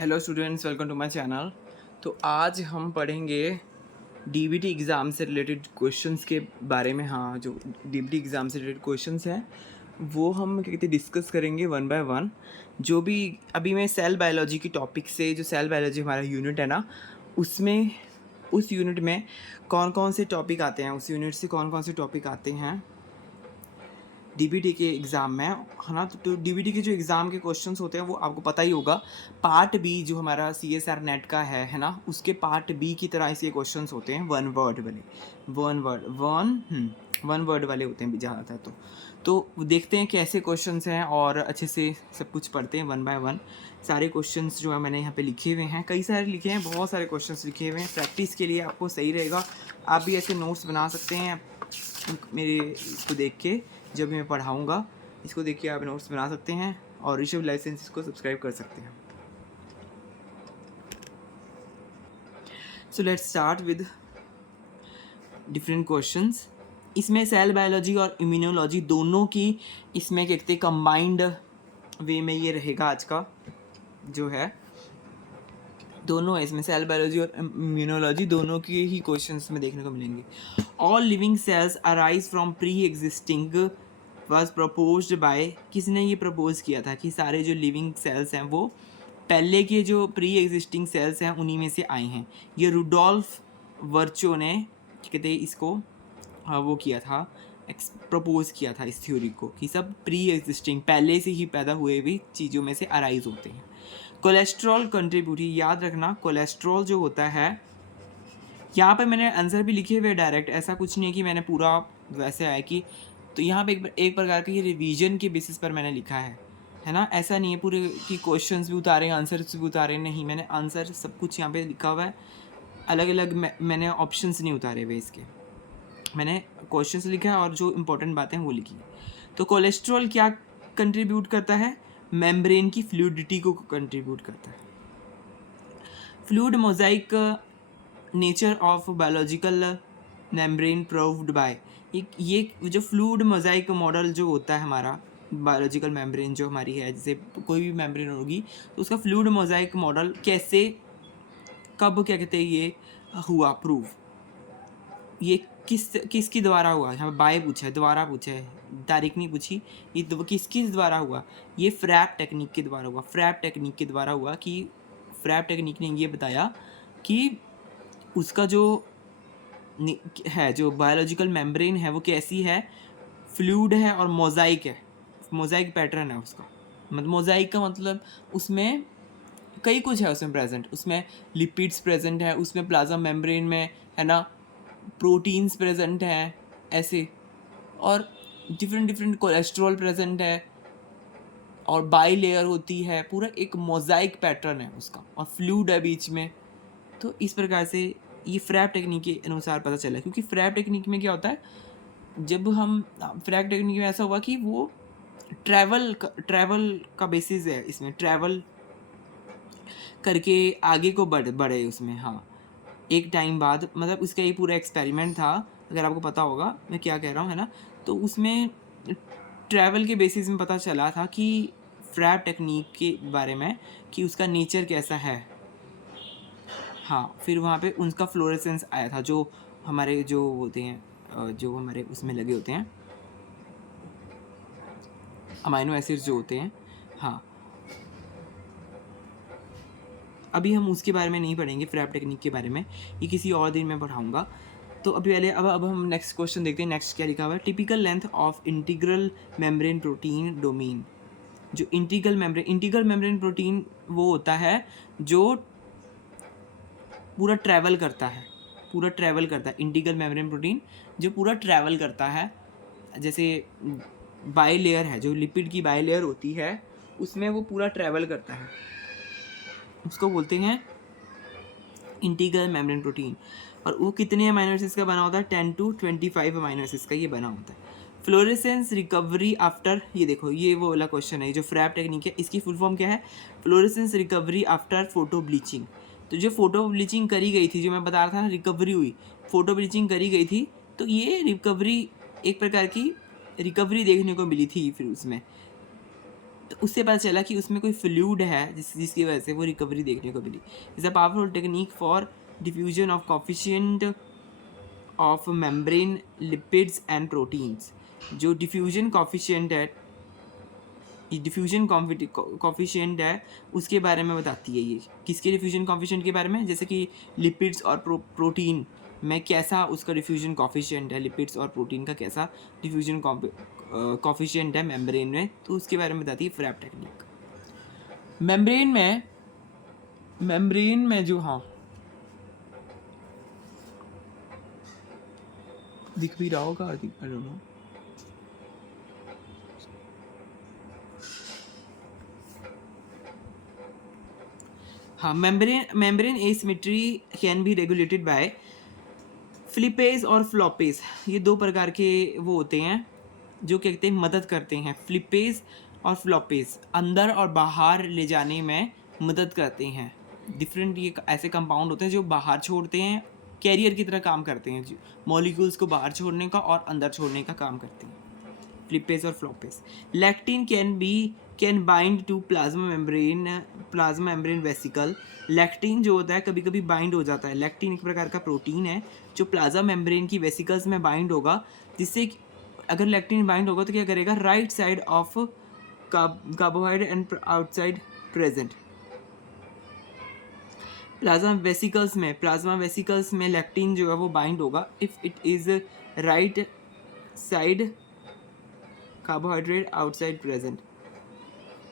Hello students, welcome to my channel. तो आज हम पढ़ेंगे डीबीटी एग्ज़ाम से रिलेटेड क्वेश्चंस के बारे में। हाँ, जो डीबीटी एग्ज़ाम से रिलेटेड क्वेश्चंस हैं वो हम क्या कहते हैं डिस्कस करेंगे वन बाय वन। जो भी अभी मैं सेल बायोलॉजी की टॉपिक से, जो सेल बायोलॉजी हमारा यूनिट है ना, उसमें उस यूनिट में कौन कौन से टॉपिक आते हैं, उस यूनिट से कौन कौन से टॉपिक आते हैं डीबीटी के एग्ज़ाम में, है ना। तो डीबीटी के जो एग्ज़ाम के क्वेश्चंस होते हैं वो आपको पता ही होगा। पार्ट बी जो हमारा सीएसआर नेट का है ना, उसके पार्ट बी की तरह इसके क्वेश्चंस होते हैं वन वर्ड वाले। वन वर्ड वाले होते हैं ज़्यादातर। तो देखते हैं कैसे क्वेश्चंस हैं और अच्छे से सब कुछ पढ़ते हैं वन बाय वन। सारे क्वेश्चंस जो है मैंने यहाँ पे लिखे हुए हैं, कई सारे लिखे हैं, बहुत सारे क्वेश्चंस लिखे हुए हैं। प्रैक्टिस के लिए आपको सही रहेगा। आप भी ऐसे नोट्स बना सकते हैं मेरे इसको देख के। जब मैं पढ़ाऊँगा इसको देख के आप नोट्स बना सकते हैं और ऋषभ लाइसेंस को सब्सक्राइब कर सकते हैं। So let's start with different questions. इसमें सेल बायोलॉजी और इम्यूनोलॉजी दोनों की इसमें क्या कहते हैं कंबाइंड वे में ये रहेगा आज का जो है। दोनों है इसमें, सेल बायोलॉजी और इम्यूनोलॉजी दोनों की ही क्वेश्चंस में देखने को मिलेंगे। All living cells arise from pre existing was proposed by, किसने ये प्रपोज किया था कि सारे जो लिविंग सेल्स हैं वो पहले के जो प्री एग्जिस्टिंग सेल्स हैं उन्हीं में से आए हैं। ये रुडोल्फ वर्चो ने कहते हैं इसको वो किया था, प्रपोज किया था इस थ्योरी को कि सब प्री एग्जिस्टिंग पहले से ही पैदा हुए हुई चीज़ों में से अराइज होते हैं। कोलेस्ट्रॉल कंट्रीब्यूट, याद रखना कोलेस्ट्रॉल जो होता है, यहाँ पे मैंने आंसर भी लिखे हुए डायरेक्ट, ऐसा कुछ नहीं है कि मैंने पूरा वैसे आया कि, तो यहाँ पे एक प्रकार का ये रिवीजन के बेसिस पर मैंने लिखा है ना। ऐसा नहीं है पूरे कि क्वेश्चंस भी उतारे आंसर्स भी उतारे, नहीं, मैंने आंसर सब कुछ यहाँ पे लिखा हुआ है। अलग अलग मैंने ऑप्शंस नहीं उतारे हुए इसके, मैंने क्वेश्चंस लिखा है और जो इम्पोर्टेंट बातें हैं वो लिखी है। तो कोलेस्ट्रॉल क्या कंट्रीब्यूट करता है? मेम्ब्रेन की फ्लूइडिटी को कंट्रीब्यूट करता है। Fluid Mosaic nature of biological membrane proved bye, ये जो फ्लूइड मोजाइक मॉडल जो होता है हमारा बायोलॉजिकल मेम्ब्रेन जो हमारी है, जैसे कोई भी मेम्ब्रेन होगी तो उसका फ्लूइड मोजाइक मॉडल कैसे, कब, क्या कहते हैं, ये हुआ प्रूव, ये किसके द्वारा हुआ। यहाँ बाय पूछा है, द्वारा पूछा है, तारीख नहीं पूछी, ये किस द्वारा हुआ। ये फ्रैप टेक्निक के द्वारा हुआ। फ्रैप टेक्निक के द्वारा हुआ कि फ्रैप टेक्निक ने ये बताया कि उसका जो है, जो बायोलॉजिकल मेम्ब्रेन है वो कैसी है, फ्लूइड है और मोजाइक है, मोजाइक पैटर्न है उसका। मतलब मोजाइक का मतलब उसमें कई कुछ है उसमें प्रेजेंट, उसमें लिपिड्स प्रेजेंट है, उसमें प्लाज्मा मेम्ब्रेन में, है ना, प्रोटीन्स प्रेजेंट हैं ऐसे, और डिफरेंट कोलेस्ट्रॉल प्रेजेंट है और बाई लेयर होती है, पूरा एक मोजाइक पैटर्न है उसका, और फ्लूइड है बीच में। तो इस प्रकार से ये फ्रैप टेक्निक के अनुसार पता चला, क्योंकि फ्रैप टेक्निक में क्या होता है, जब हम फ्रैप टेक्निक में ऐसा हुआ कि वो ट्रैवल का बेसिस है, इसमें ट्रैवल करके आगे को बढ़े उसमें। हाँ, एक टाइम बाद, मतलब उसका ये पूरा एक्सपेरिमेंट था, अगर आपको पता होगा मैं क्या कह रहा हूँ, है ना। तो उसमें ट्रैवल के बेसिस में पता चला था कि फ्रैप टेक्निक के बारे में कि उसका नेचर कैसा है। हाँ, फिर वहाँ पे उनका फ्लोरेसेंस आया था, जो हमारे जो होते हैं, जो हमारे उसमें लगे होते हैं अमाइनो एसिड्स जो होते हैं। हाँ, अभी हम उसके बारे में नहीं पढ़ेंगे, फ्रैप टेक्निक के बारे में, ये किसी और दिन में पढ़ाऊँगा। तो अभी पहले अब हम नेक्स्ट क्वेश्चन देखते हैं। नेक्स्ट क्या लिखा हुआ है, typical length of integral membrane protein domain. जो इंटीग्रल मेम्ब्रेन प्रोटीन वो होता है जो पूरा ट्रैवल करता है, इंटीग्रल मेम्ब्रेन प्रोटीन जो पूरा ट्रैवल करता है। जैसे बाई लेयर है, जो लिपिड की बाई लेयर होती है उसमें वो पूरा ट्रैवल करता है, उसको बोलते हैं इंटीग्रल मेम्ब्रेन प्रोटीन। और वो कितने अमाइनो एसिड्स का बना होता है? 10 to 25 अमाइनो एसिड्स का ये बना होता है। फ्लोरेसेंस रिकवरी आफ्टर, ये देखो ये वो वाला क्वेश्चन है, जो फ्रैप टेक्निक है इसकी फुल फॉर्म क्या है? Fluorescence recovery after photo bleaching. तो जो फोटो ब्लीचिंग करी गई थी, जो मैं बता रहा था ना, रिकवरी हुई, फोटो ब्लीचिंग करी गई थी, तो ये रिकवरी एक प्रकार की रिकवरी देखने को मिली थी फिर उसमें। तो उससे पता चला कि उसमें कोई फ्लूइड है जिसकी वजह से वो रिकवरी देखने को मिली। Is a powerful technique for diffusion of coefficient of membrane lipids and proteins. जो डिफ्यूजन कॉफिशिएंट है, डिफ्यूजन कॉफिशिएंट है, उसके बारे में बताती है ये। किसके डिफ्यूजन कॉफिशिएंट के बारे में? जैसे कि लिपिड्स और प्रोटीन में कैसा उसका डिफ्यूजन कॉफिशिएंट है, लिपिड्स और प्रोटीन का कैसा डिफ्यूजन कॉफिशिएंट है मेम्ब्रेन में, तो उसके बारे में बताती है फ्रैप टेक्निक। मेम्ब्रेन में जो, हाँ दिख भी रहा होगा, आई डोंट नो। हाँ, membrane asymmetry can be regulated by flippase और फ्लॉपेज। ये दो प्रकार के वो होते हैं जो क्या कहते हैं, मदद करते हैं। फ्लिपेज और फ्लॉपेज अंदर और बाहर ले जाने में मदद करते हैं। डिफरेंट ये ऐसे कंपाउंड होते हैं जो बाहर छोड़ते हैं, कैरियर की तरह काम करते हैं, मॉलिक्यूल्स को बाहर छोड़ने का और अंदर छोड़ने का काम करते हैं, फ्लिपेज और floppase. Lectin can bind to plasma membrane vesicle. Lectin जो होता है कभी कभी बाइंड हो जाता है। लैक्टिन एक प्रकार का प्रोटीन है जो प्लाज्मा मेम्ब्रेन की वेसिकल्स में बाइंड होगा, जिससे अगर लैक्टिन बाइंड होगा तो क्या करेगा, right side of carbohydrate and outside present. Plasma vesicles में लैक्टिन जो है वो बाइंड होगा if it is right side carbohydrate outside present.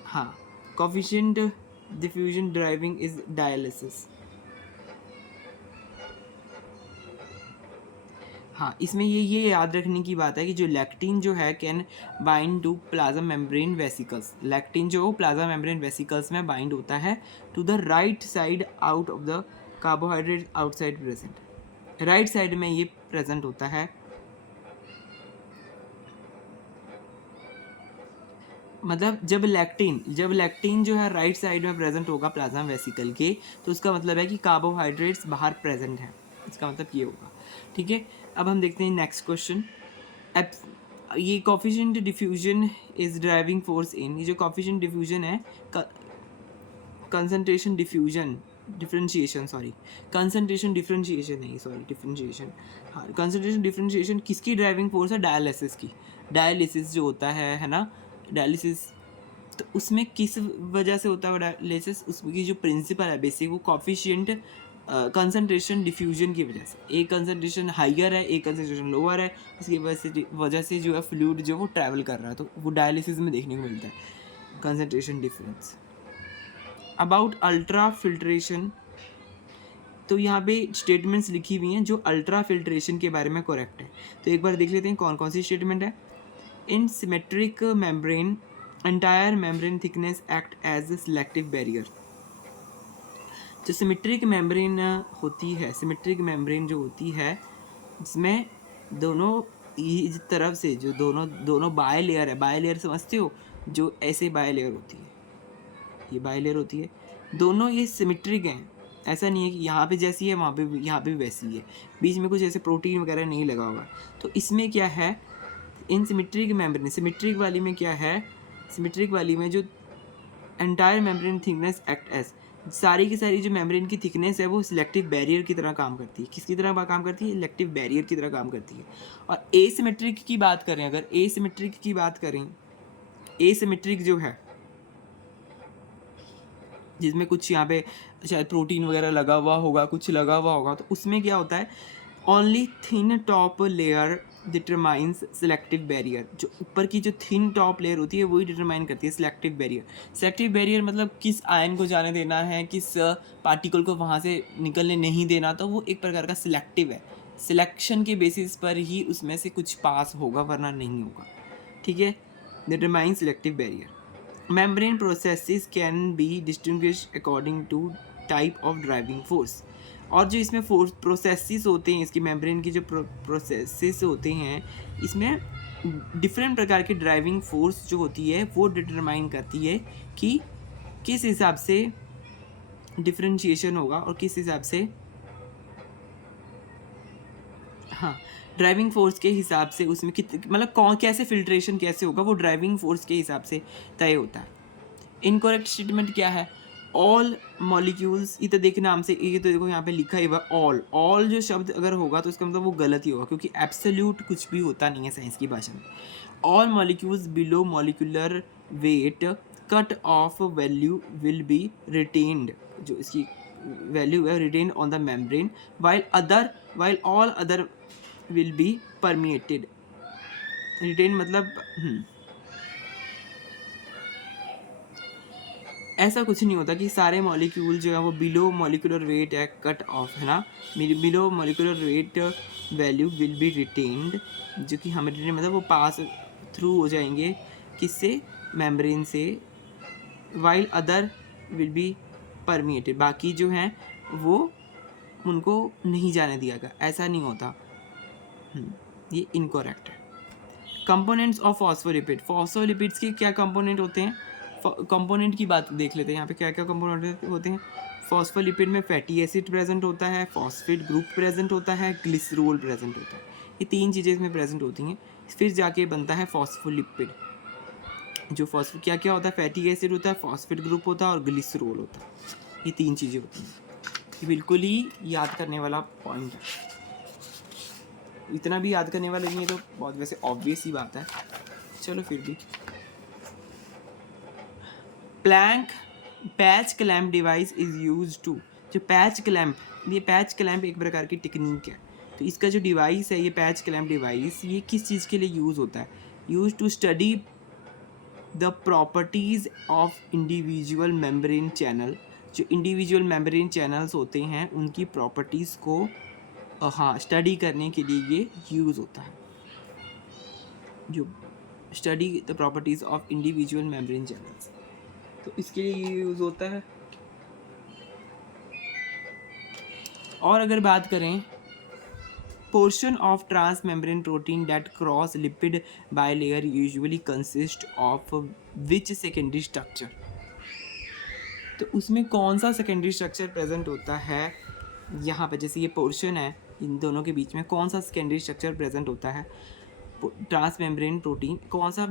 हाँ, coefficient diffusion driving is dialysis. हाँ, इसमें ये याद रखने की बात है कि जो लैक्टिन जो है can bind to plasma membrane vesicles. Lectin जो प्लाज्मा मेम्ब्रेन वेसिकल्स में बाइंड होता है to the right side out of the carbohydrate outside present. Right side में ये प्रेजेंट होता है। मतलब जब लैक्टिन जो है राइट साइड में प्रेजेंट होगा प्लाज्मा वेसिकल के, तो उसका मतलब है कि कार्बोहाइड्रेट्स बाहर प्रेजेंट हैं, इसका मतलब ये होगा। ठीक है, अब हम देखते हैं नेक्स्ट क्वेश्चन। ये coefficient diffusion is driving force in, ये जो कोफिशिएंट डिफ्यूजन है, कंसंट्रेशन डिफ्यूजन डिफरेंशिएशन हाँ, कंसंट्रेशन डिफरेंशिएशन किसकी ड्राइविंग फोर्स है? डायलिसिस की। डायलिसिस जो होता है ना, डायलिसिस, तो उसमें किस वजह से होता है डायलिसिस? उसकी जो प्रिंसिपल है बेसिक, वो कोफिशिएंट कंसंट्रेशन डिफ्यूजन की वजह से। एक कंसंट्रेशन हाइयर है, एक कंसंट्रेशन लोअर है, इसकी वजह से जो है फ्लूइड जो वो ट्रैवल कर रहा है, तो वो डायलिसिस में देखने को मिलता है concentration difference. About ultra filtration, तो यहाँ पे स्टेटमेंट्स लिखी हुई हैं जो अल्ट्रा फिल्ट्रेशन के बारे में करेक्ट है। तो एक बार देख लेते हैं कौन कौन सी स्टेटमेंट है। In symmetric membrane entire membrane thickness act as selective barrier. जो सिमेट्रिक मेम्ब्रेन होती है, सिमेट्रिक मेम्ब्रेन जो होती है, जिसमें दोनों इस तरफ से जो दोनों बाय लेयर है, बाय लेयर समझते हो, जो ऐसे बाय लेयर होती है, ये बाय लेयर होती है, दोनों ये सिमेट्रिक हैं। ऐसा नहीं है कि यहाँ पे जैसी है वहाँ पे यहाँ पे भी वैसी है, बीच में कुछ ऐसे प्रोटीन वगैरह नहीं लगा हुआ। तो इसमें क्या है, इन सिमेट्रिक मेम्ब्रेन, सिमेट्रिक वाली में क्या है, सिमेट्रिक वाली में जो entire membrane thickness act as, सारी की सारी जो मेम्ब्रेन की थिकनेस है वो सिलेक्टिव बैरियर की तरह काम करती है। किसकी तरह काम करती है? इलेक्टिव बैरियर की तरह काम करती है। और एसिमेट्रिक की बात करें, अगर एसिमेट्रिक की बात करें, एसिमेट्रिक जो है जिसमें कुछ यहाँ पे शायद प्रोटीन वगैरह लगा हुआ होगा, कुछ लगा हुआ होगा, तो उसमें क्या होता है, only thin top layer determines selective barrier. जो ऊपर की जो थिन टॉप लेयर होती है वही डिटरमाइन करती है सिलेक्टिव बैरियर। सिलेक्टिव बैरियर मतलब किस आयन को जाने देना है, किस पार्टिकल को वहाँ से निकलने नहीं देना, तो वो एक प्रकार का सिलेक्टिव है। सिलेक्शन के बेसिस पर ही उसमें से कुछ पास होगा, वरना नहीं होगा। ठीक है, determine selective barrier. Membrane processes can be distinguished according to type of driving force. और जो इसमें फोर्स प्रोसेसेस होते हैं, इसकी मेम्ब्रेन की जो प्रोसेसेस होते हैं, इसमें डिफरेंट प्रकार की ड्राइविंग फोर्स जो होती है वो डिटरमाइन करती है कि किस हिसाब से डिफरेंशिएशन होगा और किस हिसाब से, हाँ, ड्राइविंग फोर्स के हिसाब से उसमें मतलब कैसे फिल्ट्रेशन कैसे होगा, वो ड्राइविंग फोर्स के हिसाब से तय होता है। इनकरेक्ट स्टेटमेंट क्या है? ऑल मॉलिक्यूल्स, ये तो देखिए नाम से, ये तो देखो यहाँ पे लिखा ही हुआ ऑल। ऑल जो शब्द अगर होगा तो इसका मतलब वो गलत ही होगा, क्योंकि एब्सोल्यूट कुछ भी होता नहीं है साइंस की भाषा में। All molecules below molecular weight cut off value will be retained, जो इसकी वैल्यू है retain on the membrane, while all other will be permeated. Retain मतलब ऐसा कुछ नहीं होता कि सारे मॉलिक्यूल जो है वो बिलो मॉलिक्यूलर वेट है कट ऑफ, है ना। Below molecular wait value will be retained, जो कि हमें रिटेन मतलब वो पास थ्रू हो जाएंगे किससे, मेम्ब्रेन से, while other will be permeated, बाकी जो हैं वो उनको नहीं जाने दिया गया, ऐसा नहीं होता। ये इनकरेक्ट है। कंपोनेंट्स ऑफ फॉस्फोलिपिड, फॉस्फोलिपिड्स के क्या कंपोनेंट होते हैं? कंपोनेंट की बात देख लेते हैं, यहाँ पे क्या क्या कंपोनेंट होते हैं। फॉस्फोलिपिड में फैटी एसिड प्रेजेंट होता है, फॉस्फेट ग्रुप प्रेजेंट होता है, ग्लिसरोल प्रेजेंट होता है, ये तीन चीज़ें इसमें प्रेजेंट होती हैं, फिर जाके बनता है फॉस्फोलिपिड। जो फॉस्फो क्या क्या होता है, फैटी एसिड होता है, फॉस्फेट ग्रुप होता है और ग्लिसरोल होता है, ये तीन चीज़ें होती हैं। ये बिल्कुल ही याद करने वाला पॉइंट है, इतना भी याद करने वाला नहीं है तो बहुत वैसे ऑब्वियस ही बात है, चलो फिर भी। Plank patch clamp device is use to, जो पैच क्लैम्प, ये पैच क्लैम्प एक प्रकार की टेक्निक है, तो इसका जो डिवाइस है ये पैच क्लैम्प डिवाइस, ये किस चीज़ के लिए यूज़ होता है? Use to study the properties of individual membrane channel, जो इंडिविजुअल मेम्ब्रेन चैनल्स होते हैं उनकी प्रॉपर्टीज़ को हाँ स्टडी करने के लिए ये यूज़ होता है, जो study the properties of individual membrane channels, तो इसके लिए ये यूज़ होता है। और अगर बात करें portion of transmembrane protein that cross lipid bilayer usually consist of which secondary structure, तो उसमें कौन सा सेकेंडरी स्ट्रक्चर प्रेजेंट होता है? यहाँ पे जैसे ये पोर्शन है, इन दोनों के बीच में कौन सा सेकेंडरी स्ट्रक्चर प्रेजेंट होता है? ट्रांस मेम्ब्रेन प्रोटीन, कौन सा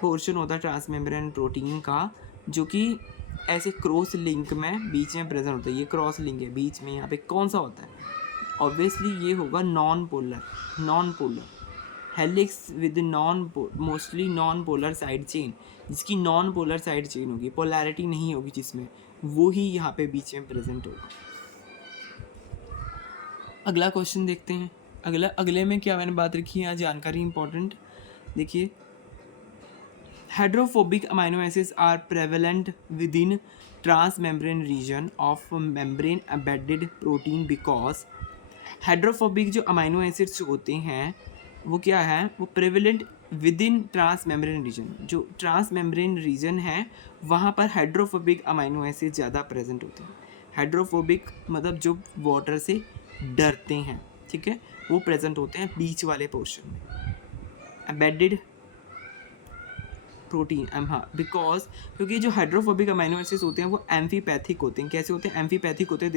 पोर्शन होता है ट्रांस मेम्ब्रेन प्रोटीन का जो कि ऐसे क्रॉस लिंक में बीच में प्रेजेंट होता है? ये क्रॉस लिंक है बीच में, यहाँ पे कौन सा होता है? ऑब्वियसली ये होगा non polar helix with mostly non polar side chain, जिसकी नॉन पोलर साइड चेन होगी, पोलैरिटी नहीं होगी जिसमें, वो ही यहाँ पे बीच में प्रेजेंट होगा। अगला क्वेश्चन देखते हैं। अगले में क्या मैंने बात रखी है यहाँ, जानकारी इंपॉर्टेंट देखिए। Hydrophobic amino acids are prevalent within transmembrane region of membrane embedded protein because, hydrophobic जो अमाइनो एसिड्स होते हैं वो क्या है, वो prevalent within transmembrane region, जो ट्रांस मेम्ब्रेन रीजन है वहाँ पर हाइड्रोफोबिक अमाइनो एसिड ज़्यादा प्रेजेंट होते हैं। हाइड्रोफोबिक मतलब जो वाटर से डरते हैं, ठीक है, वो प्रेजेंट होते हैं बीच वाले पोर्शन में। एम्बेडेड प्रोटीन हाँ, बिकॉज क्योंकि जो हाइड्रोफोबिक अमाइनो एसिड्स होते हैं वो एम्फीपैथिक होते हैं। कैसे होते हैं? एम्फीपैथिक होते हैं।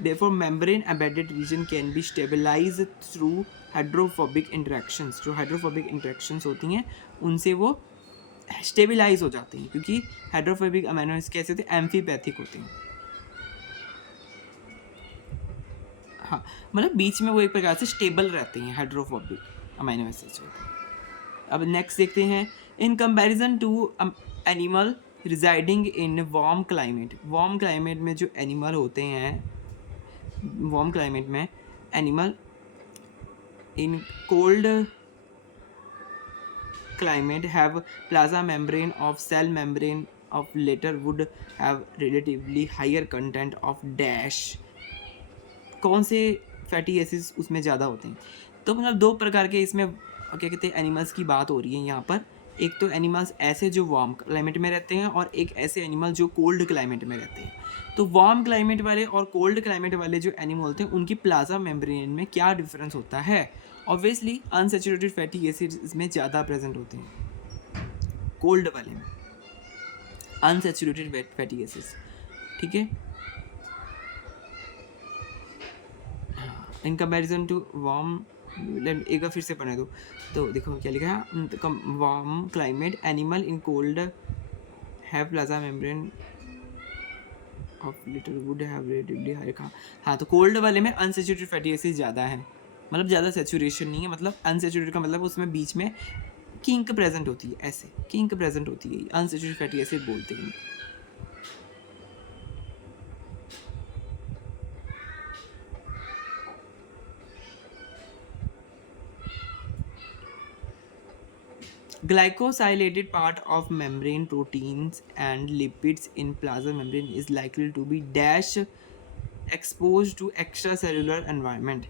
therefore membrane embedded region can be stabilized through hydrophobic interactions, जो हाइड्रोफोबिक इंटरेक्शंस होती हैं उनसे वो स्टेबिलाइज हो जाते हैं, क्योंकि हाइड्रोफोबिक अमाइनो एसिड्स कैसे होते हैं? एम्फीपैथिक होते हैं। हाँ, मतलब बीच में वो एक प्रकार से स्टेबल रहते हैं हाइड्रोफोबिक अमाइनो एसिड्स होते हैं। अब नेक्स्ट देखते हैं, in comparison to animal residing in warm climate, warm climate में जो एनिमल होते हैं, वार्म क्लाइमेट में animal in cold climate have plasma membrane of cell membrane of later would have relatively higher content of dash, कौन से fatty acids उसमें ज़्यादा होते हैं? तो मतलब दो प्रकार के इसमें क्या कहते हैं एनिमल्स की बात हो रही है यहाँ पर। एक तो एनिमल्स ऐसे जो वार्म क्लाइमेट में रहते हैं और एक ऐसे एनिमल जो कोल्ड क्लाइमेट में रहते हैं। तो वार्म क्लाइमेट वाले और कोल्ड क्लाइमेट वाले जो एनिमल होते हैं उनकी प्लाज्मा मेम्ब्रेन में क्या डिफरेंस होता है? ऑब्वियसली अनसैचुरेटेड फैटी एसिड्स इसमें ज़्यादा प्रेजेंट होते हैं कोल्ड वाले में, अनसैचुरेटेड फैटी एसिड्स, ठीक है। इन कंपैरिजन टू वार्म, एक बार फिर से पढ़ने दो। तो देखो क्या लिखा है, warm climate animal in cold have plasma membrane of little would have relatively high. हाँ, तो कोल्ड वाले में अनसेचुरेटेड फैटी एसिड ज़्यादा है, मतलब ज़्यादा सेचुरेशन नहीं है, मतलब अनसेचुरेटेड का मतलब उसमें बीच में किंक प्रेजेंट होती है, ऐसे किंक प्रेजेंट होती है, अनसेचुरेटेड फैटी एसिड बोलते हैं। Glycosylated part of membrane proteins and lipids in plasma membrane is likely to be dash exposed to extracellular environment.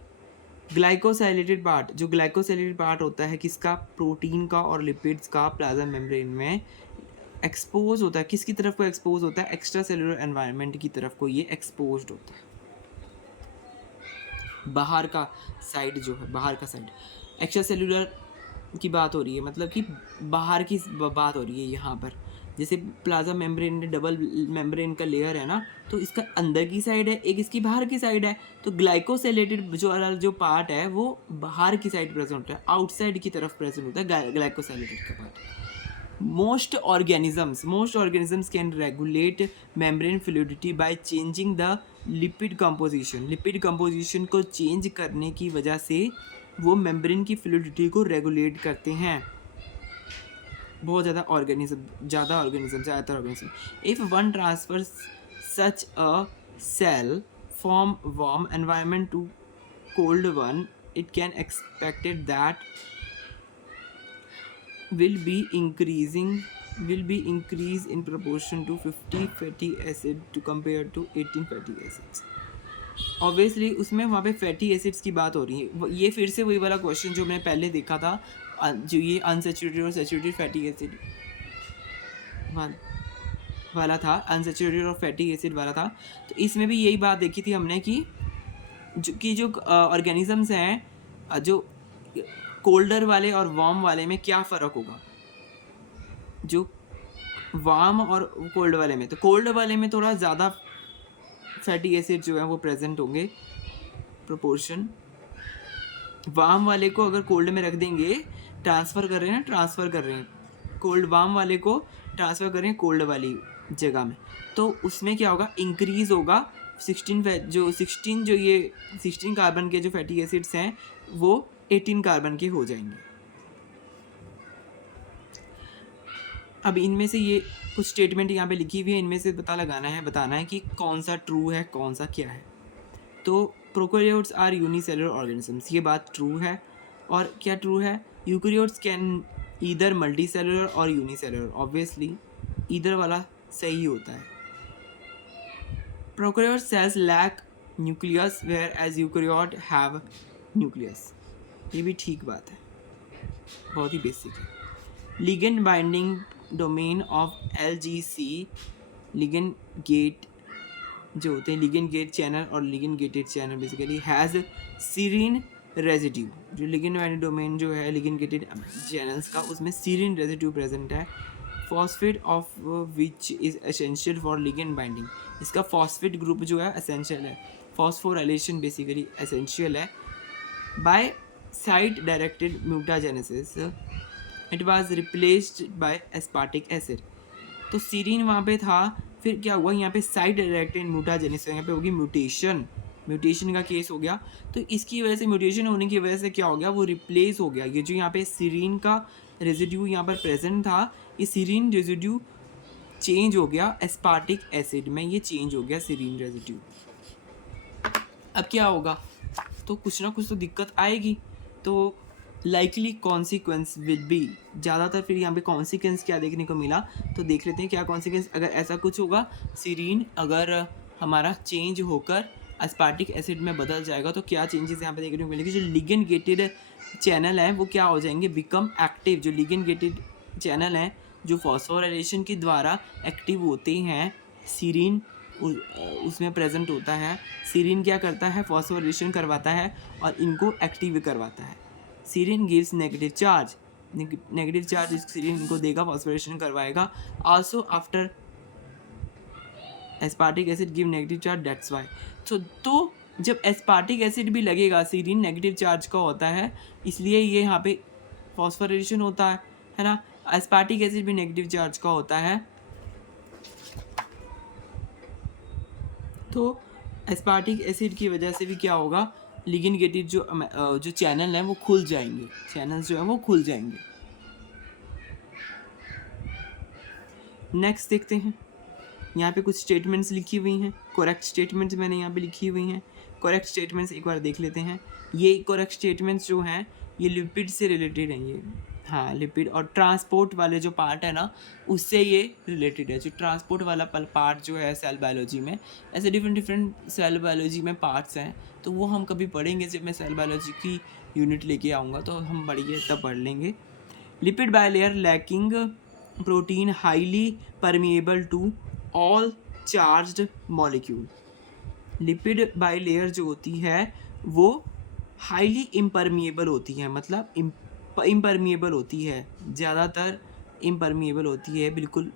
Glycosylated part, जो ग्लाइकोसाइलेटेड पार्ट होता है किसका, प्रोटीन का और लिपिड्स का प्लाज्मा मेम्ब्रेन में एक्सपोज होता है, किसकी तरफ को एक्सपोज होता है, एक्स्ट्रा सेलुलर एनवायरनमेंट की तरफ को ये एक्सपोज होता है, बाहर का साइड जो है, बाहर का साइड एक्स्ट्रा सेलुलर की बात हो रही है, मतलब कि बाहर की बात हो रही है यहाँ पर। जैसे प्लाज्मा मेम्ब्रेन डबल मेम्ब्रेन का लेयर है ना, तो इसका अंदर की साइड है, एक इसकी बाहर की साइड है, तो ग्लाइकोसाइलेटेड जो पार्ट है वो बाहर की साइड प्रेजेंट होता है, आउटसाइड की तरफ प्रेजेंट होता है ग्लाइकोसाइलेटेड का part. Most organisms can regulate membrane fluidity by changing the lipid composition. Lipid composition को चेंज करने की वजह से वो मेम्ब्रेन की फ्लूइडिटी को रेगुलेट करते हैं। बहुत ज़्यादातर organism. If one transfer such a cell from warm environment to cold one, it can expected that will be increase in proportion to 50 fatty acid to compare to 18 fatty acids. Obviously उसमें वहाँ पे fatty acids की बात हो रही है, ये फिर से वही वाला क्वेश्चन जो मैंने पहले देखा था, जो ये अनसेचुरेटेड और सेचुरेटेड फैटी एसिड वाला था, अनसेचुरेटेड और फैटी एसिड वाला था। तो इसमें भी यही बात देखी थी हमने कि जो ऑर्गेनिजम्स हैं, जो कोल्डर वाले और वार्म वाले में क्या फ़र्क होगा, जो वार्म और कोल्ड वाले में, तो कोल्ड वाले में थोड़ा ज़्यादा फैटी एसिड जो है वो प्रेजेंट होंगे प्रोपोर्शन। वार्म वाले को अगर कोल्ड में रख देंगे, ट्रांसफ़र कर रहे हैं कोल्ड वार्म वाले को ट्रांसफ़र कर रहे हैं कोल्ड वाली जगह में, तो उसमें क्या होगा, इंक्रीज़ होगा 16 कार्बन के जो फैटी एसिड्स हैं वो 18 कार्बन के हो जाएंगे। अब इनमें से ये कुछ स्टेटमेंट यहाँ पे लिखी हुई है, इनमें से बताना है कि कौन सा ट्रू है, कौन सा क्या है। तो प्रोकैरियोट्स आर यूनिसेलुलर ऑर्गेनिजम्स, ये बात ट्रू है। और क्या ट्रू है, यूकैरियोट्स कैन ईदर मल्टीसेलुलर और यूनिसेलुलर, ऑब्वियसली ईदर वाला सही होता है। Prokaryote cells lack nucleus whereas eukaryote have nucleus, ये भी ठीक बात है, बहुत ही बेसिक है। Ligand binding domain of LGC, ligand gate जो होते हैं, लिगेंड गेट चैनल और ligand gated channel basically has serine residue. जो लिगेंड बाइंडिंग डोमेन जो है लिगेंड गेटेड चैनल्स का, उसमें सीरीन रेजिड्यू प्रेजेंट है, phosphate of which is essential for ligand binding. इसका फॉस्फेट ग्रुप जो है एसेंशियल है, फॉस्फोराइलेशन बेसिकली एसेंशियल है। By site directed mutagenesis it was replaced by aspartic acid. तो सीरीन वहाँ पे था, फिर क्या हुआ, यहाँ पे साइट डायरेक्टेड म्यूटाजेनेसिस, यहाँ पे होगी म्यूटेशन का केस हो गया। तो इसकी वजह से, म्यूटेशन होने की वजह से क्या हो गया, वो रिप्लेस हो गया। ये जो यहाँ पे सीरीन का रेजिड्यू यहाँ पर प्रेजेंट था, ये सीरीन रेजिड्यू चेंज हो गया एस्पार्टिक एसिड में, ये चेंज हो गया सीरीन रेजिड्यू। अब क्या होगा, तो कुछ ना कुछ तो दिक्कत आएगी। तो लाइकली कॉन्सिक्वेंस विल बी, ज़्यादातर फिर यहाँ पे कॉन्सिक्वेंस क्या देखने को मिला, तो देख लेते हैं क्या कॉन्सिक्वेंस। अगर ऐसा कुछ होगा, सीरीन अगर हमारा चेंज होकर एस्पार्टिक एसिड में बदल जाएगा, तो क्या चेंजेस यहाँ पे देखने को मिलेगी। जो लिगेंड गेटेड चैनल है वो क्या हो जाएंगे, बिकम एक्टिव। जो लिगेंड गेटेड चैनल हैं जो फॉस्फोराइलेशन के द्वारा एक्टिव होते हैं, सीरीन उसमें प्रेजेंट होता है। सीरीन क्या करता है, फॉस्फोराइलेशन करवाता है और इनको एक्टिव करवाता है। Serine gives negative charge serine इनको देगा, फॉस्फोराइलेशन करवाएगा। Also after aspartic acid give negative charge, that's why. तो जब एस्पार्टिक एसिड भी लगेगा, सीरीन नेगेटिव चार्ज का होता है, इसलिए ये यहाँ पे फॉस्फोराइलेशन होता है ना। एस्पार्टिक एसिड भी नेगेटिव चार्ज का होता है, तो एस्पार्टिक एसिड की वजह से भी क्या होगा, लिगेंड गेटेड जो चैनल हैं वो खुल जाएंगे, चैनल्स जो हैं वो खुल जाएंगे। नेक्स्ट देखते हैं, यहाँ पे कुछ स्टेटमेंट्स लिखी हुई हैं, करेक्ट स्टेटमेंट्स मैंने यहाँ पे लिखी हुई हैं। करेक्ट स्टेटमेंट्स एक बार देख लेते हैं। ये करेक्ट स्टेटमेंट्स जो हैं ये लिपिड से रिलेटेड हैं ये, हाँ लिपिड और ट्रांसपोर्ट वाले जो पार्ट है ना उससे ये रिलेटेड है। जो ट्रांसपोर्ट वाला पार्ट जो है सेल बायोलॉजी में, ऐसे डिफरेंट डिफरेंट सेल बायोलॉजी में पार्ट्स हैं, तो वो हम कभी पढ़ेंगे। जब मैं सेल बायोलॉजी की यूनिट लेके आऊँगा तो हम पढ़िए तब पढ़ लेंगे। Lipid bilayer lacking protein highly permeable to all charged molecule. Lipid bilayer जो होती है वो हाईली इम्परमिएबल होती है, मतलब इम्परमिएबल होती है, ज़्यादातर इम्परमिएबल होती है, बिल्कुल,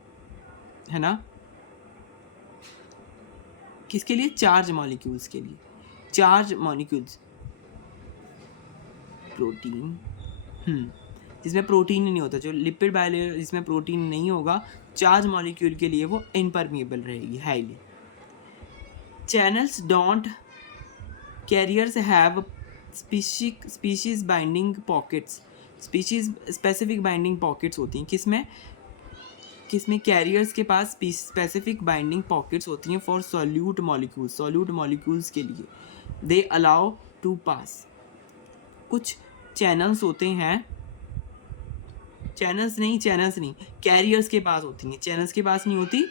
है ना। किसके लिए? चार्ज मॉलिक्यूल्स के लिए। चार्ज मॉलिक्यूल्स प्रोटीन जिसमें प्रोटीन ही नहीं होता, जो लिपिड बायलेयर जिसमें प्रोटीन नहीं होगा, चार्ज मॉलिक्यूल के लिए वो इम्परमिएबल रहेगी highly. Channels don't carriers have species binding pockets. Species specific binding pockets होती हैं किसमें कैरियर्स के पास स्पेसिफिक बाइंडिंग पॉकेट्स होती हैं फॉर सॉल्यूट मॉलिक्यूल्स के लिए। दे अलाउ टू पास। कुछ चैनल्स होते हैं, चैनल्स नहीं कैरियर्स के पास होती हैं, चैनल्स के पास नहीं होती,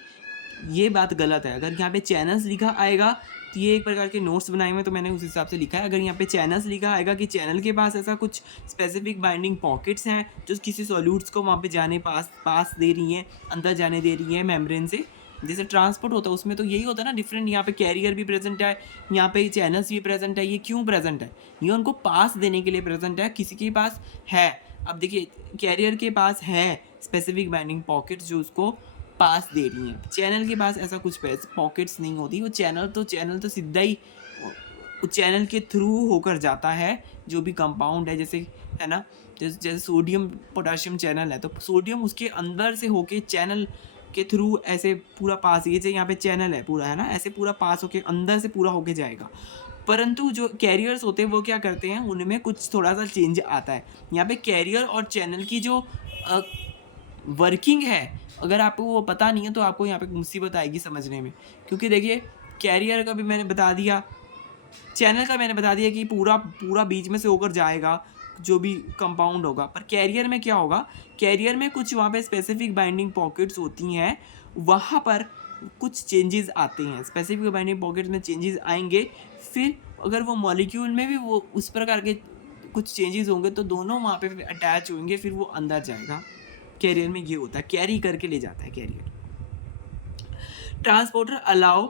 ये बात गलत है। अगर यहाँ पे चैनल्स लिखा आएगा तो ये एक प्रकार के नोट्स बनाए हुए, तो मैंने उस हिसाब से लिखा है। अगर यहाँ पे चैनल्स लिखा आएगा कि चैनल के पास ऐसा कुछ स्पेसिफिक बाइंडिंग पॉकेट्स हैं जो किसी सॉल्यूट्स को वहाँ पे जाने पास दे रही हैं, अंदर जाने दे रही हैं मेम्ब्रेन से, जैसे ट्रांसपोर्ट होता है उसमें तो यही होता है ना डिफरेंट। यहाँ पे कैरियर भी प्रेजेंट है, यहाँ पे चैनल्स भी प्रेजेंट है। ये क्यों प्रेजेंट है? ये उनको पास देने के लिए प्रेजेंट है, किसी के पास है। अब देखिए कैरियर के पास है स्पेसिफिक बाइंडिंग पॉकेट्स जो उसको पास दे रही हैं, चैनल के पास ऐसा कुछ पॉकेट्स नहीं होती। वो चैनल तो सीधा ही चैनल के थ्रू होकर जाता है, जो भी कंपाउंड है, जैसे है ना, जैसे सोडियम पोटाशियम चैनल है, तो सोडियम उसके अंदर से होके चैनल के थ्रू ऐसे पूरा पास, ये जो यहाँ पे चैनल है पूरा, है ना, ऐसे पूरा पास होके अंदर से पूरा होके जाएगा। परंतु जो कैरियर्स होते हैं वो क्या करते हैं, उनमें कुछ थोड़ा सा चेंज आता है। यहाँ पे कैरियर और चैनल की जो वर्किंग है, अगर आपको वो पता नहीं है तो आपको यहाँ पे मुसीबत आएगी समझने में। क्योंकि देखिए कैरियर का भी मैंने बता दिया, चैनल का मैंने बता दिया कि पूरा बीच में से होकर जाएगा जो भी कंपाउंड होगा। पर कैरियर में क्या होगा, कैरियर में कुछ वहाँ पे स्पेसिफिक बाइंडिंग पॉकेट्स होती हैं, वहाँ पर कुछ चेंजेस आते हैं, स्पेसिफिक बाइंडिंग पॉकेट्स में चेंजेस आएंगे। फिर अगर वो मॉलिक्यूल में भी वो उस प्रकार के कुछ चेंजेस होंगे तो दोनों वहाँ पे अटैच होंगे, फिर वो अंदर जाएगा। कैरियर में ये होता है, कैरी करके ले जाता है carrier. Transporter allow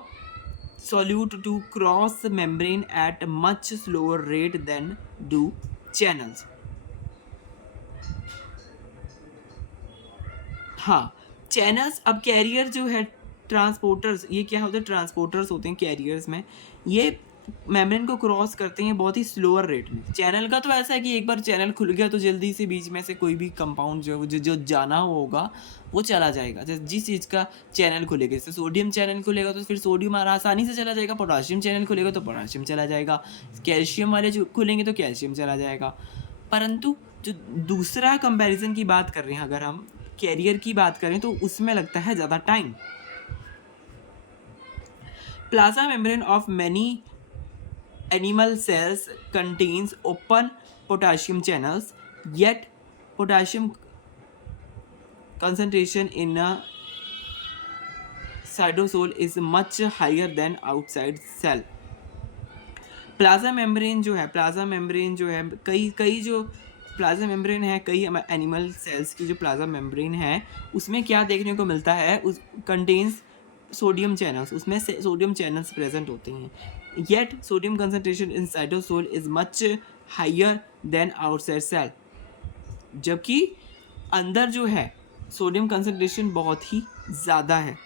solute to cross membrane at much slower rate than do channels। हाँ चैनल्स, अब कैरियर जो है ट्रांसपोर्टर्स, ये क्या होते हैं, ट्रांसपोर्टर्स होते हैं कैरियर्स में, ये मेम्ब्रेन को क्रॉस करते हैं बहुत ही स्लोअर रेट में। चैनल का तो ऐसा है कि एक बार चैनल खुल गया तो जल्दी से बीच में से कोई भी कंपाउंड जो जाना होगा वो चला जाएगा। जिस चीज़ का चैनल खुलेगा, जैसे सोडियम चैनल खुलेगा तो फिर सोडियम आसानी से चला जाएगा, पोटाशियम चैनल खुलेगा तो पोटाशियम चला जाएगा, कैल्शियम वाले जो खुलेंगे तो कैल्शियम चला जाएगा। परंतु जो दूसरा कंपैरिजन की बात कर रहे हैं, अगर हम कैरियर की बात करें तो उसमें लगता है ज़्यादा time. Plasma membrane of many animal cells contains open potassium channels, yet potassium concentration in a cytosol is much higher than outside cell। Plasma membrane जो है कई जो प्लाज्मा मेम्ब्रेन है, कई एनिमल सेल्स की जो प्लाज्मा मेम्ब्रेन है उसमें क्या देखने को मिलता है, उस कंटेन्स सोडियम चैनल्स, उसमें सोडियम चैनल्स प्रेजेंट होते हैं। Yet sodium concentration in cytosol is much higher than outside cell। जबकि अंदर जो है सोडियम कंसंट्रेशन बहुत ही ज़्यादा है।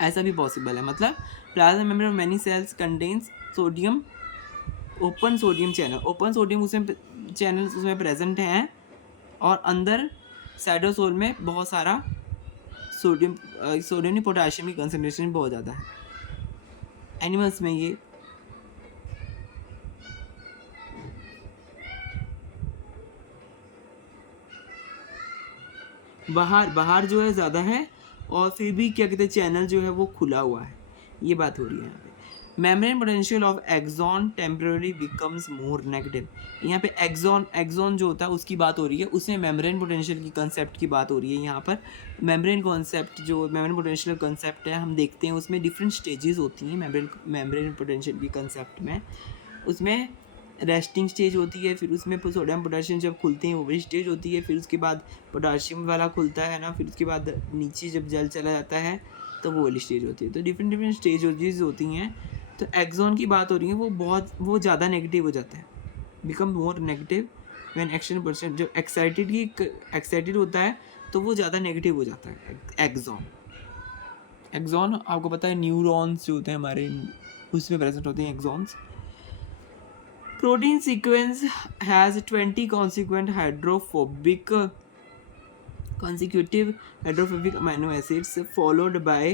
ऐसा भी पॉसिबल है, मतलब plasma membrane of many cells contains sodium, open sodium channels उसमें प्रेजेंट हैं, और अंदर साइटोसोल में बहुत सारा सोडियम पोटाशियम की कंसंट्रेशन बहुत ज़्यादा है। एनिमल्स में ये बाहर जो है ज़्यादा है, और फिर भी क्या कहते हैं चैनल जो है वो खुला हुआ है, ये बात हो रही है यहाँ पे। Membrane potential of axon temporary becomes more negative. यहाँ पे एक्सॉन जो होता है उसकी बात हो रही है, उसमें मेम्ब्रेन पोटेंशियल की कंसेप्ट की बात हो रही है यहाँ पर। मेम्ब्रेन पोटेंशियल कंसेप्ट है, हम देखते हैं उसमें डिफरेंट स्टेजेस होती हैं मेम्ब्रेन पोटेंशियल की कंसेप्ट में। उसमें रेस्टिंग स्टेज होती है, फिर उसमें सोडियम पोटेशियम जब खुलते हैं वो भी स्टेज होती है, फिर उसके बाद पोटाशियम वाला खुलता है ना, फिर उसके बाद नीचे जब जल चला जाता है तो वो वाली स्टेज होती है। तो डिफरेंट स्टेजेस होती हैं। तो एक्सॉन की बात हो रही है, वो ज़्यादा नेगेटिव हो जाता है, become more negative when action जब एक्साइटेड होता है तो वो ज़्यादा नेगेटिव हो जाता है एक्सॉन आपको पता है न्यूरॉन्स जो होते हैं हमारे उसमें प्रेजेंट होते हैं exons. Protein sequence has 20 consecutive hydrophobic amino acids followed by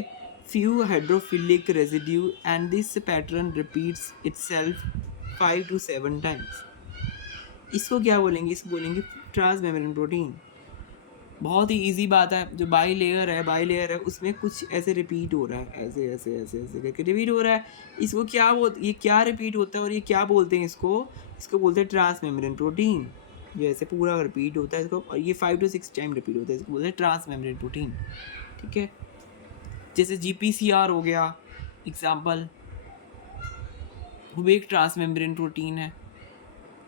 few hydrophilic residue, and this pattern repeats itself 5 to 7 times. इसको क्या बोलेंगे? इसको बोलेंगे ट्रांसमेम्ब्रेन प्रोटीन। बहुत ही इजी बात है, जो बाई लेयर है उसमें कुछ ऐसे रिपीट हो रहा है, ऐसे ऐसे ऐसे ऐसे करके रिपीट हो रहा है। इसको ये क्या रिपीट होता है और ये क्या बोलते हैं? इसको बोलते हैं ट्रांसमेम्ब्रेन प्रोटीन। ये ऐसे पूरा रिपीट होता है इसको, और ये 5 to 6 टाइम रिपीट होता है, इसको बोलते हैं ट्रांसमेम्ब्रेन प्रोटीन। ठीक है, जैसे GPCR हो गया एग्जाम्पल, वो भी एक ट्रांसमेम्ब्रेन प्रोटीन है।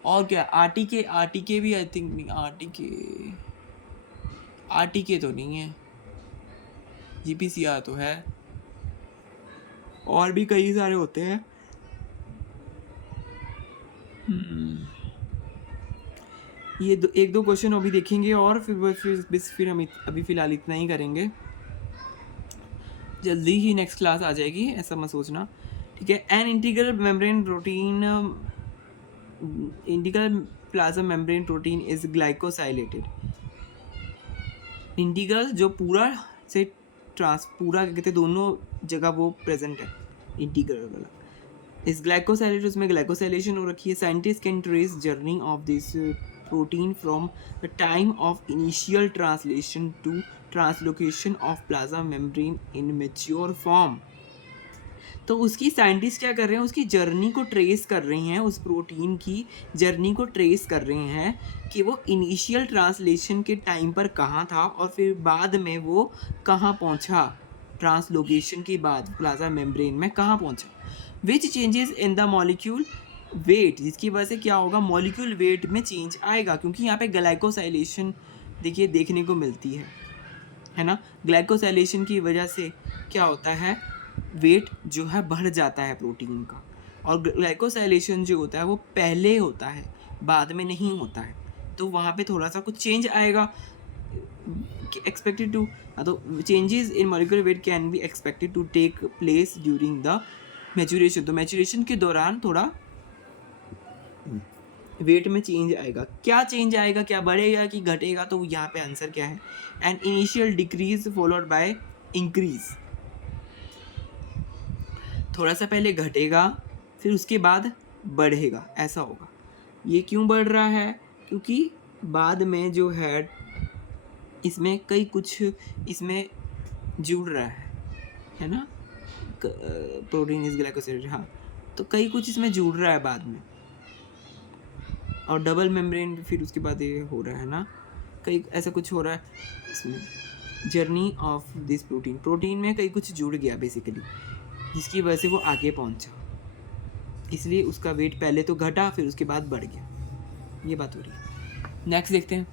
और क्या RTK भी आई थिंक नहीं, RTK तो नहीं है, GPCR तो है, और भी कई सारे होते हैं। ये एक दो क्वेश्चन अभी देखेंगे और फिर हम अभी फ़िलहाल इतना ही करेंगे, जल्दी ही नेक्स्ट क्लास आ जाएगी, ऐसा मत सोचना। ठीक है, an integral membrane protein, integral plasma membrane protein is glycosylated. Integral जो पूरा कहते दोनों जगह वो प्रेजेंट है, इंटीग्रल वाला इस ग्लाइकोसाइलेट, उसमें ग्लाइकोसाइलेशन हो रखी है। Scientist can trace journey of this protein from the time of initial translation to translocation of plasma membrane in mature form. तो उसकी साइंटिस्ट क्या कर रहे हैं? उसकी जर्नी को ट्रेस कर रहे हैं, उस प्रोटीन की जर्नी को ट्रेस कर रहे हैं कि वो इनिशियल ट्रांसलेशन के टाइम पर कहाँ था और फिर बाद में वो कहाँ पहुँचा, ट्रांसलोकेशन के बाद प्लाज्मा मेम्ब्रेन में कहाँ पहुँचा। Which changes in the molecule weight, जिसकी वजह से क्या होगा, मॉलिक्यूल वेट में चेंज आएगा, क्योंकि यहाँ पे ग्लाइकोसाइलेशन देखिए देखने को मिलती है ना। ग्लाइकोसाइलेशन की वजह से क्या होता है, वेट जो है बढ़ जाता है प्रोटीन का, और ग्लाइकोसाइलेशन जो होता है वो पहले होता है, बाद में नहीं होता है। तो वहाँ पे थोड़ा सा कुछ चेंज आएगा एक्सपेक्टेड टू, तो changes in molecular weight can be expected to take place during the maturation. तो मैच्योरेशन के दौरान थोड़ा वेट में चेंज आएगा। क्या चेंज आएगा, क्या बढ़ेगा कि घटेगा, तो यहाँ पे आंसर क्या है, and initial decrease followed by increase. थोड़ा सा पहले घटेगा फिर उसके बाद बढ़ेगा, ऐसा होगा। ये क्यों बढ़ रहा है? क्योंकि बाद में जो है इसमें कई कुछ इसमें जुड़ रहा है ना, प्रोटीन इज ग्लाइकोसाइलेटेड, हाँ, तो कई कुछ इसमें जुड़ रहा है बाद में, और डबल मेम्ब्रेन फिर उसके बाद ये हो रहा है ना, कई ऐसा कुछ हो रहा है इसमें। जर्नी ऑफ दिस प्रोटीन में कई कुछ जुड़ गया बेसिकली, जिसकी वजह से वो आगे पहुंचा, इसलिए उसका वेट पहले तो घटा फिर उसके बाद बढ़ गया, ये बात हो रही है। नेक्स्ट देखते हैं,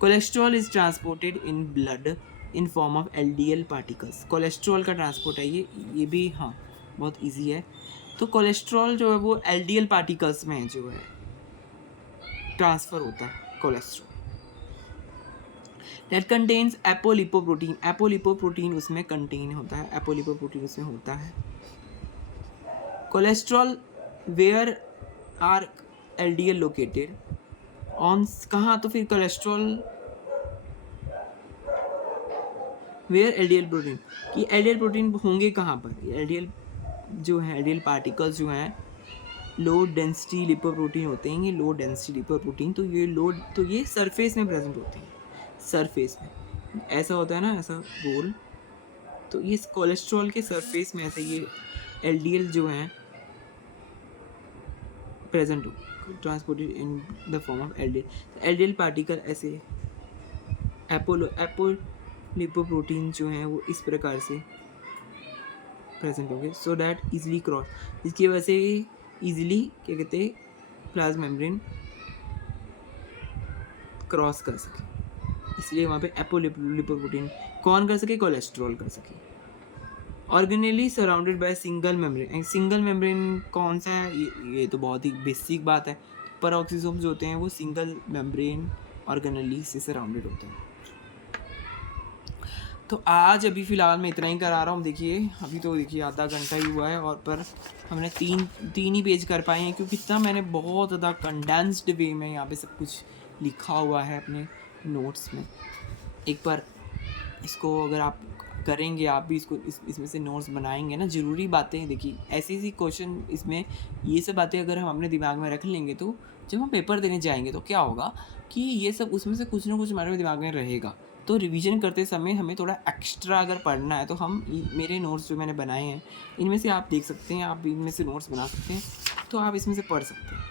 cholesterol is transported in blood in form of LDL particles. Cholesterol का ट्रांसपोर्ट है ये भी, हाँ बहुत इजी है। तो कोलेस्ट्रॉल जो है वो LDL पार्टिकल्स में जो है ट्रांसफ़र होता है cholesterol, that contains apolipoprotein. Apolipoprotein उसमें कंटेन होता है, एपोलिपोप्रोटीन उसमें होता है। Cholesterol where are LDL located on, कहाँ, तो फिर कोलेस्ट्रॉल वेयर एलडीएल प्रोटीन, कि एलडीएल प्रोटीन होंगे कहाँ पर, एलडीएल जो है एलडीएल पार्टिकल्स जो हैं लो डेंसिटी लिपोप्रोटीन होते हैं, ये लो डेंसिटी लिपोप्रोटीन, तो ये सरफेस में प्रेजेंट होते हैं, सरफेस में ऐसा होता है ना, ऐसा गोल, तो ये कोलेस्ट्रॉल के सरफेस में ऐसे ये एलडीएल जो हैं प्रेजेंट हो, transported in the form of LDL. LDL particle ऐसे एपोलिपोप्रोटीन जो हैं वो इस प्रकार से प्रेजेंट होंगे, सो दैट इजीली क्रॉस, इसकी वजह से इजीली क्या कहते हैं प्लाज्मा मेम्ब्रेन क्रॉस कर सके, इसलिए वहाँ पे एपोलिपोप्रोटीन कौन कर सके, कोलेस्ट्रॉल कर सके। Organelle surrounded by single membrane, single membrane कौन सा है, ये तो बहुत ही बेसिक बात है, पेरोक्सिसोम्स जो होते हैं वो सिंगल मेम्ब्रेन ऑर्गेनेली से सराउंडेड होते हैं। तो आज अभी फ़िलहाल मैं इतना ही करा रहा हूँ, देखिए अभी तो देखिए आधा घंटा ही हुआ है और पर हमने तीन ही पेज कर पाए हैं, क्योंकि इतना मैंने बहुत ज़्यादा कंडेंस्ड वे में यहाँ पे सब कुछ लिखा हुआ है अपने नोट्स में। एक बार इसको अगर आप करेंगे, आप भी इसको इसमें से नोट्स बनाएंगे ना, ज़रूरी बातें देखिए ऐसी क्वेश्चन, इसमें ये सब बातें अगर हम अपने दिमाग में रख लेंगे तो जब हम पेपर देने जाएंगे तो क्या होगा कि ये सब उसमें से कुछ ना कुछ हमारे दिमाग में रहेगा। तो रिवीजन करते समय हमें थोड़ा एक्स्ट्रा अगर पढ़ना है तो हम मेरे नोट्स जो मैंने बनाए हैं इनमें से आप देख सकते हैं, आप इनमें से नोट्स बना सकते हैं, तो आप इसमें से पढ़ सकते हैं,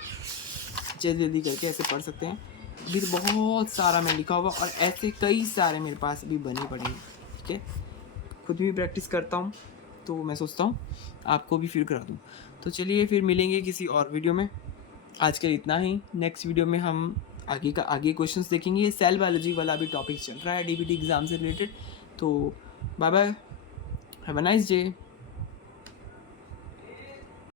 जल्दी जल्दी करके ऐसे पढ़ सकते हैं। अभी तो बहुत सारा मैं लिखा हुआ और ऐसे कई सारे मेरे पास अभी बने पड़े हैं, ठीक है। खुद भी प्रैक्टिस करता हूँ तो मैं सोचता हूँ आपको भी फिर करा दूँ। तो चलिए फिर मिलेंगे किसी और वीडियो में, आज के लिए इतना ही। नेक्स्ट वीडियो में हम आगे क्वेश्चंस देखेंगे, सेल बायोलॉजी वाला भी टॉपिक चल रहा है डीबीटी एग्ज़ाम से रिलेटेड। तो bye bye, have a nice day.